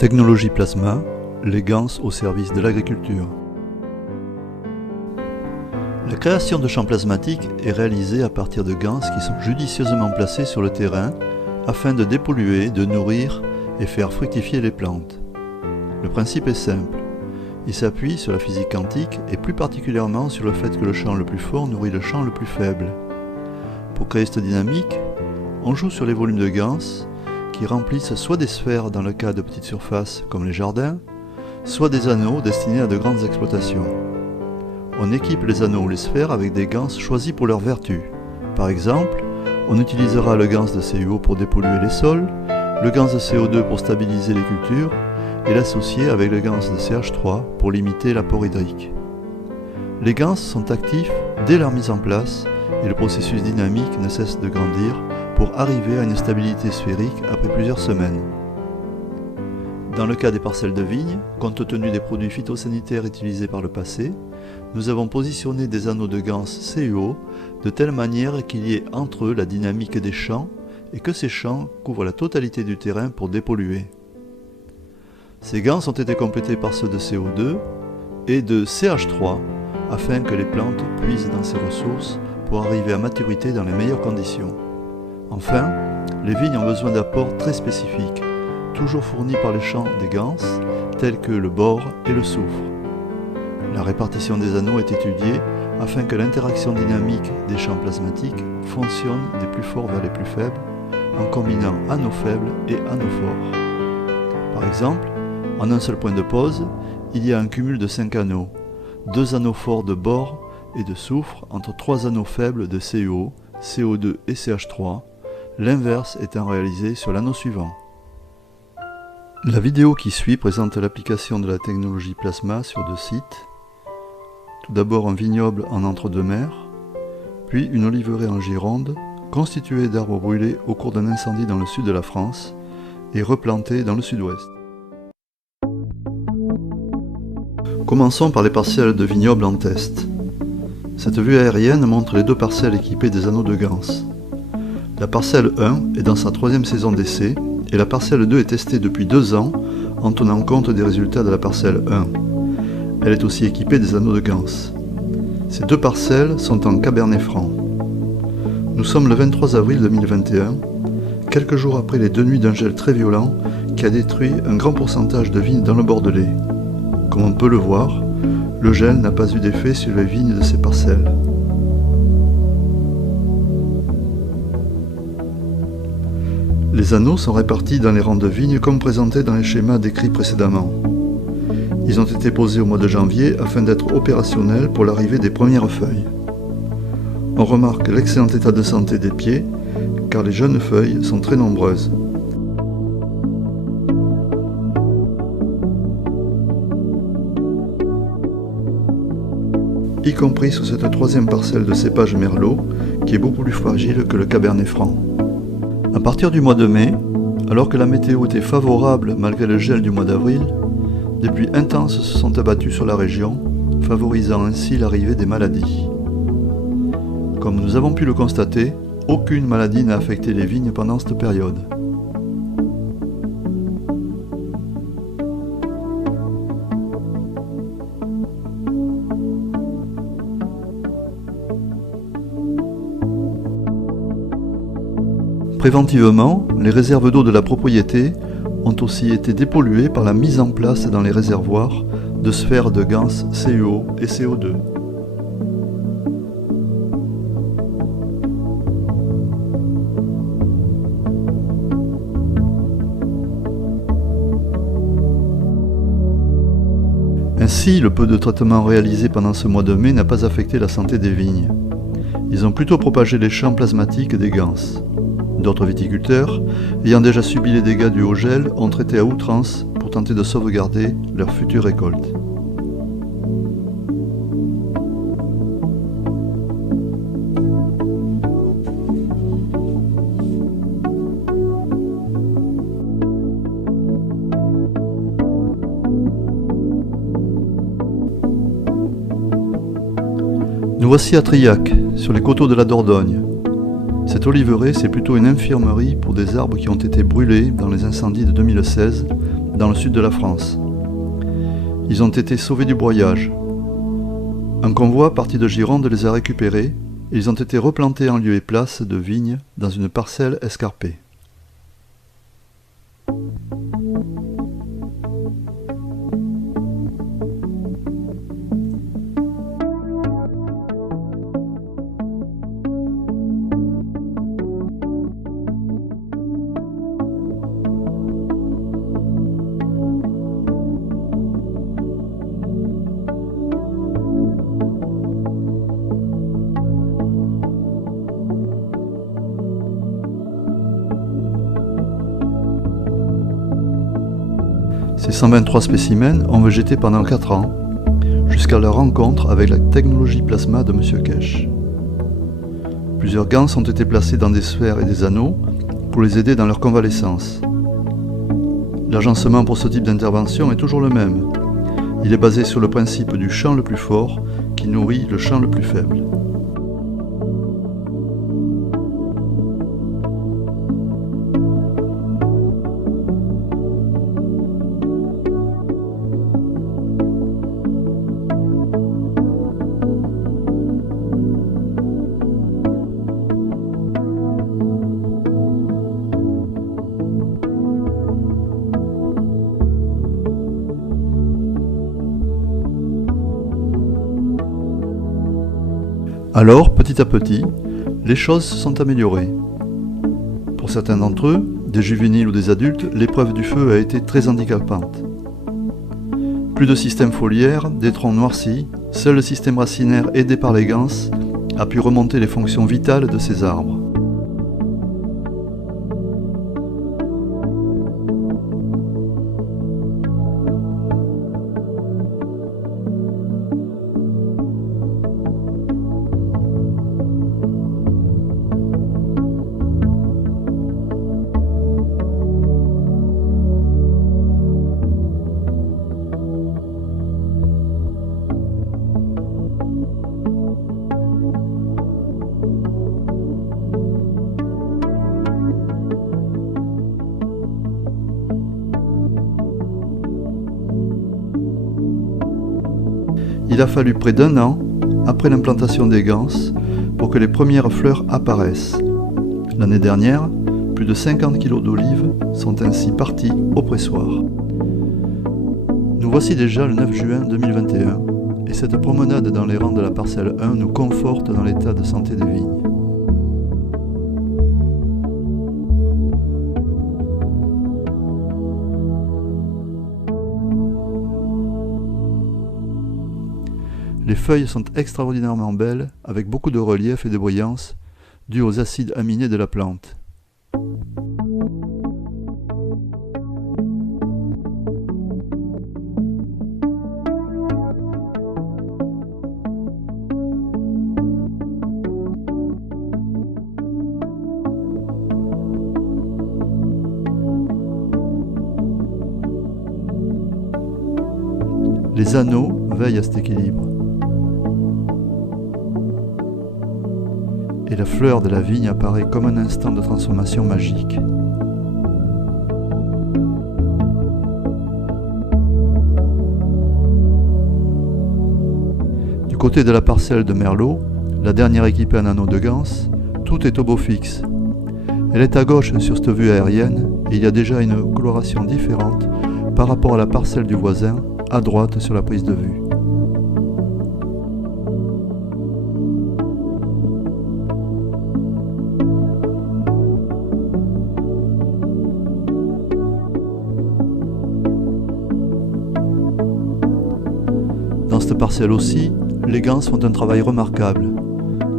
Technologie Plasma, les ganses au service de l'agriculture. La création de champs plasmatiques est réalisée à partir de ganses qui sont judicieusement placées sur le terrain afin de dépolluer, de nourrir et faire fructifier les plantes. Le principe est simple. Il s'appuie sur la physique quantique et plus particulièrement sur le fait que le champ le plus fort nourrit le champ le plus faible. Pour créer cette dynamique, on joue sur les volumes de ganses qui remplissent soit des sphères dans le cas de petites surfaces comme les jardins, soit des anneaux destinés à de grandes exploitations. On équipe les anneaux ou les sphères avec des ganses choisies pour leurs vertus. Par exemple, on utilisera le ganse de CuO pour dépolluer les sols, le ganse de CO2 pour stabiliser les cultures et l'associer avec le ganse de CH3 pour limiter l'apport hydrique. Les ganses sont actifs dès leur mise en place et le processus dynamique ne cesse de grandir pour arriver à une stabilité sphérique après plusieurs semaines. Dans le cas des parcelles de vignes, compte tenu des produits phytosanitaires utilisés par le passé, nous avons positionné des anneaux de ganse CuO de telle manière qu'il y ait entre eux la dynamique des champs et que ces champs couvrent la totalité du terrain pour dépolluer. Ces ganses ont été complétés par ceux de CO2 et de CH3 afin que les plantes puisent dans ces ressources pour arriver à maturité dans les meilleures conditions. Enfin, les vignes ont besoin d'apports très spécifiques, toujours fournis par les champs des ganses, tels que le bore et le soufre. La répartition des anneaux est étudiée afin que l'interaction dynamique des champs plasmatiques fonctionne des plus forts vers les plus faibles, en combinant anneaux faibles et anneaux forts. Par exemple, en un seul point de pose, il y a un cumul de 5 anneaux, 2 anneaux forts de bore et de soufre entre 3 anneaux faibles de CuO, CO2 et CH3, l'inverse étant réalisé sur l'anneau suivant. La vidéo qui suit présente l'application de la technologie Plasma sur 2 sites. Tout d'abord un vignoble en entre-deux-mers, puis une oliveraie en Gironde, constituée d'arbres brûlés au cours d'un incendie dans le sud de la France et replantés dans le sud-ouest. Commençons par les parcelles de vignobles en test. Cette vue aérienne montre les 2 parcelles équipées des anneaux de ganse. La parcelle 1 est dans sa 3e saison d'essai et la parcelle 2 est testée depuis 2 ans en tenant compte des résultats de la parcelle 1. Elle est aussi équipée des anneaux de ganse. Ces 2 parcelles sont en Cabernet Franc. Nous sommes le 23 avril 2021, quelques jours après les 2 nuits d'un gel très violent qui a détruit un grand pourcentage de vignes dans le Bordelais. Comme on peut le voir, le gel n'a pas eu d'effet sur les vignes de ces parcelles. Les anneaux sont répartis dans les rangs de vignes comme présenté dans les schémas décrits précédemment. Ils ont été posés au mois de janvier afin d'être opérationnels pour l'arrivée des premières feuilles. On remarque l'excellent état de santé des pieds car les jeunes feuilles sont très nombreuses. Y compris sur cette 3e parcelle de cépage Merlot qui est beaucoup plus fragile que le Cabernet Franc. À partir du mois de mai, alors que la météo était favorable malgré le gel du mois d'avril, des pluies intenses se sont abattues sur la région, favorisant ainsi l'arrivée des maladies. Comme nous avons pu le constater, aucune maladie n'a affecté les vignes pendant cette période. Préventivement, les réserves d'eau de la propriété ont aussi été dépolluées par la mise en place dans les réservoirs de sphères de ganse CuO et CO2. Ainsi, le peu de traitement réalisé pendant ce mois de mai n'a pas affecté la santé des vignes. Ils ont plutôt propagé les champs plasmatiques des ganses. D'autres viticulteurs, ayant déjà subi les dégâts du haut gel, ont traité à outrance pour tenter de sauvegarder leur future récolte. Nous voici à Trillac, sur les coteaux de la Dordogne. Cette oliveraie, c'est plutôt une infirmerie pour des arbres qui ont été brûlés dans les incendies de 2016 dans le sud de la France. Ils ont été sauvés du broyage. Un convoi parti de Gironde les a récupérés et ils ont été replantés en lieu et place de vignes dans une parcelle escarpée. Ces 123 spécimens ont végété pendant 4 ans, jusqu'à leur rencontre avec la technologie plasma de M. Kesch. Plusieurs ganses ont été placées dans des sphères et des anneaux pour les aider dans leur convalescence. L'agencement pour ce type d'intervention est toujours le même. Il est basé sur le principe du champ le plus fort qui nourrit le champ le plus faible. Alors, petit à petit, les choses se sont améliorées. Pour certains d'entre eux, des juvéniles ou des adultes, l'épreuve du feu a été très handicapante. Plus de système foliaire, des troncs noircis, seul le système racinaire aidé par les ganses a pu remonter les fonctions vitales de ces arbres. Il a fallu près d'1 an, après l'implantation des ganses, pour que les premières fleurs apparaissent. L'année dernière, plus de 50 kg d'olives sont ainsi partis au pressoir. Nous voici déjà le 9 juin 2021, et cette promenade dans les rangs de la parcelle 1 nous conforte dans l'état de santé des vignes. Les feuilles sont extraordinairement belles, avec beaucoup de relief et de brillance, dû aux acides aminés de la plante. Les anneaux veillent à cet équilibre. Et la fleur de la vigne apparaît comme un instant de transformation magique. Du côté de la parcelle de Merlot, la dernière équipée en anneau de ganse, tout est au beau fixe. Elle est à gauche sur cette vue aérienne et il y a déjà une coloration différente par rapport à la parcelle du voisin, à droite sur la prise de vue. Dans cette parcelle aussi, les ganses font un travail remarquable,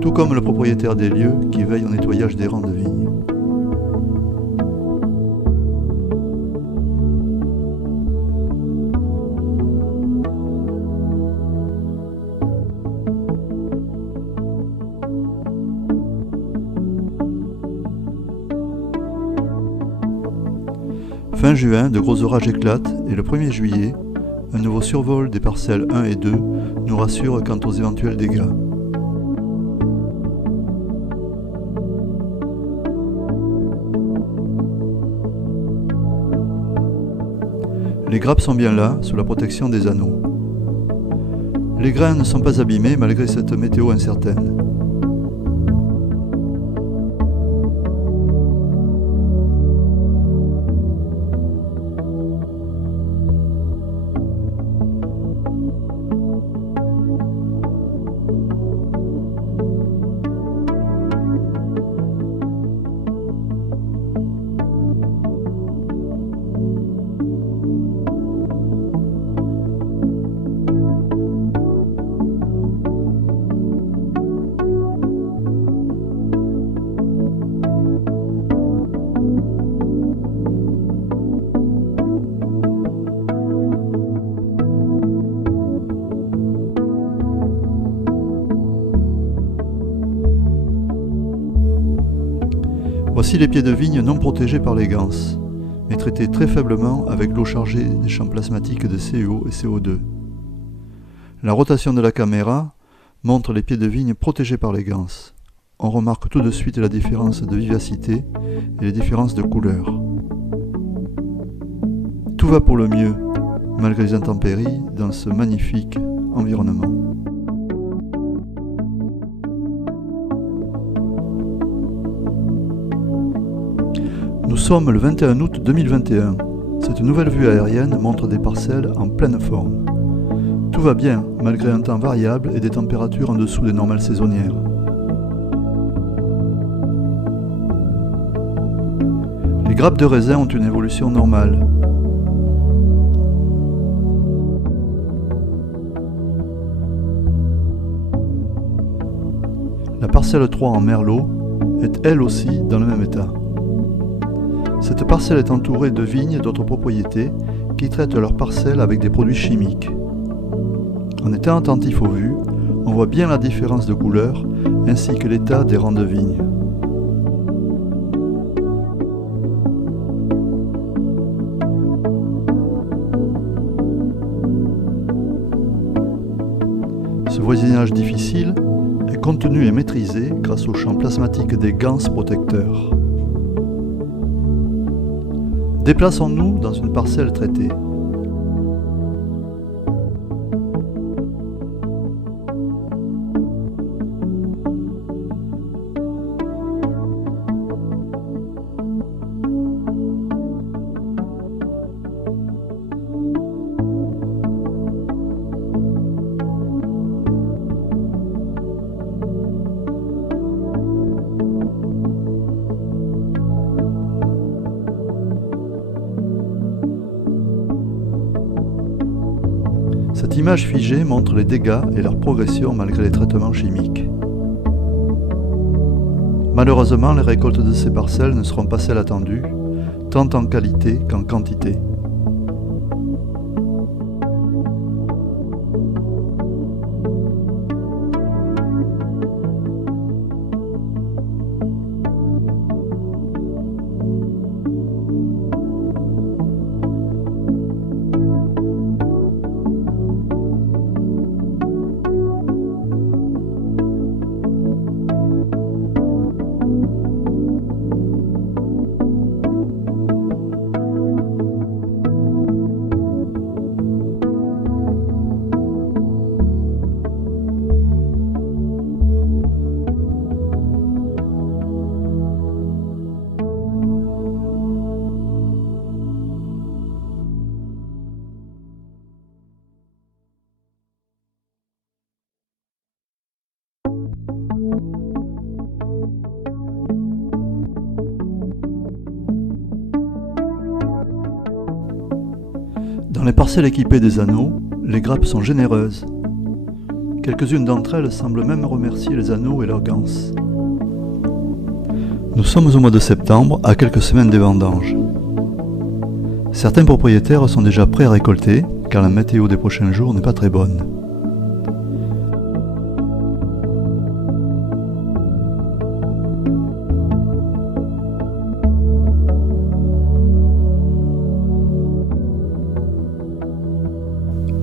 tout comme le propriétaire des lieux qui veille au nettoyage des rangs de vignes. Fin juin, de gros orages éclatent et le 1er juillet, un nouveau survol des parcelles 1 et 2 nous rassure quant aux éventuels dégâts. Les grappes sont bien là, sous la protection des anneaux. Les grains ne sont pas abîmés malgré cette météo incertaine. Voici les pieds de vigne non protégés par les ganses, mais traités très faiblement avec l'eau chargée des champs plasmatiques de CO et CO2. La rotation de la caméra montre les pieds de vigne protégés par les ganses. On remarque tout de suite la différence de vivacité et les différences de couleur. Tout va pour le mieux, malgré les intempéries, dans ce magnifique environnement. Nous sommes le 21 août 2021. Cette nouvelle vue aérienne montre des parcelles en pleine forme. Tout va bien, malgré un temps variable et des températures en dessous des normales saisonnières. Les grappes de raisin ont une évolution normale. La parcelle 3 en merlot est elle aussi dans le même état. Cette parcelle est entourée de vignes et d'autres propriétés qui traitent leurs parcelles avec des produits chimiques. En étant attentif aux vues, on voit bien la différence de couleur ainsi que l'état des rangs de vignes. Ce voisinage difficile est contenu et maîtrisé grâce au champ plasmatique des ganses protecteurs. Déplaçons-nous dans une parcelle traitée. Cette image figée montre les dégâts et leur progression malgré les traitements chimiques. Malheureusement, les récoltes de ces parcelles ne seront pas celles attendues, tant en qualité qu'en quantité. Dans les parcelles équipées des anneaux, les grappes sont généreuses. Quelques-unes d'entre elles semblent même remercier les anneaux et leurs ganses. Nous sommes au mois de septembre, à quelques semaines des vendanges. Certains propriétaires sont déjà prêts à récolter, car la météo des prochains jours n'est pas très bonne.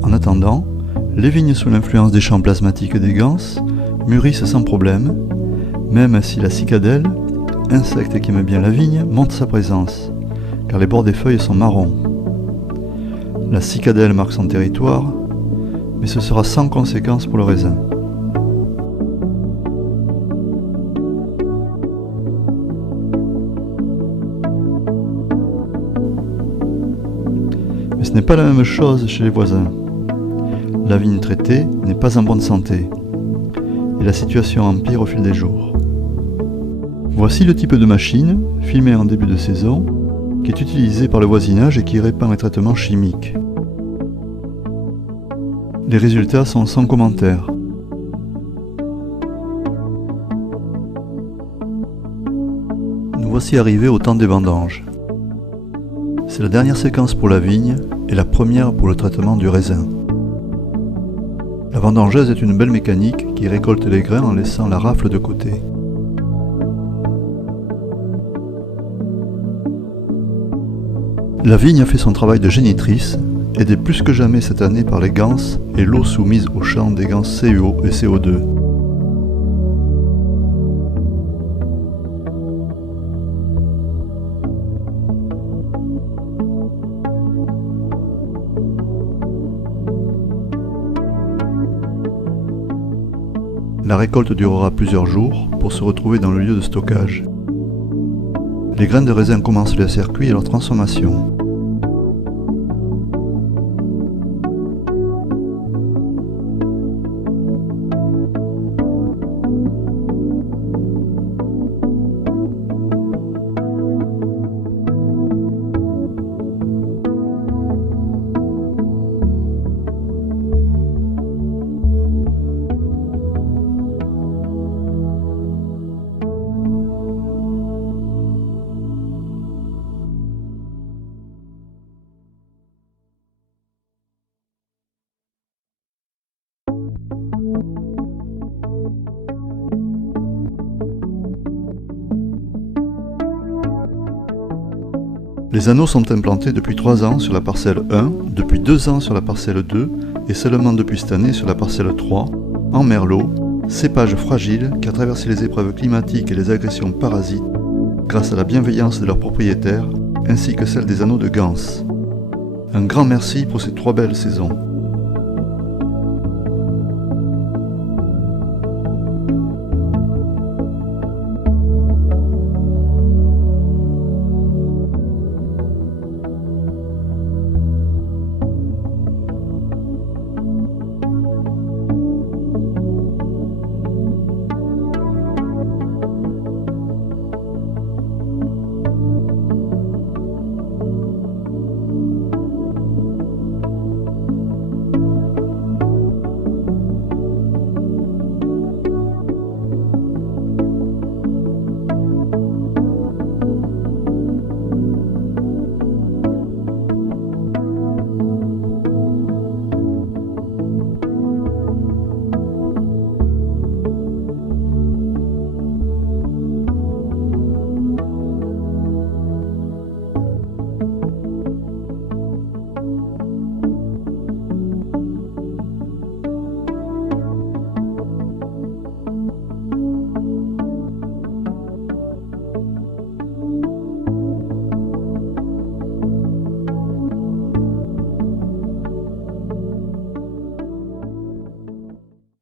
En attendant, les vignes sous l'influence des champs plasmatiques des ganses mûrissent sans problème, même si la cicadelle, insecte qui aime bien la vigne, montre sa présence, car les bords des feuilles sont marrons. La cicadelle marque son territoire, mais ce sera sans conséquence pour le raisin. Mais ce n'est pas la même chose chez les voisins. La vigne traitée n'est pas en bonne santé, et la situation empire au fil des jours. Voici le type de machine, filmée en début de saison, qui est utilisée par le voisinage et qui répand les traitements chimiques. Les résultats sont sans commentaire. Nous voici arrivés au temps des vendanges. C'est la dernière séquence pour la vigne et la première pour le traitement du raisin. La vendangeuse est une belle mécanique qui récolte les grains en laissant la rafle de côté. La vigne a fait son travail de génitrice, aidée plus que jamais cette année par les ganses et l'eau soumise au champ des ganses CuO et CO2. La récolte durera plusieurs jours pour se retrouver dans le lieu de stockage. Les graines de raisin commencent le circuit et leur transformation. Les anneaux sont implantés depuis 3 ans sur la parcelle 1, depuis 2 ans sur la parcelle 2 et seulement depuis cette année sur la parcelle 3, en merlot, cépage fragile qui a traversé les épreuves climatiques et les agressions parasites grâce à la bienveillance de leurs propriétaires ainsi que celle des anneaux de Gans. Un grand merci pour ces 3 belles saisons.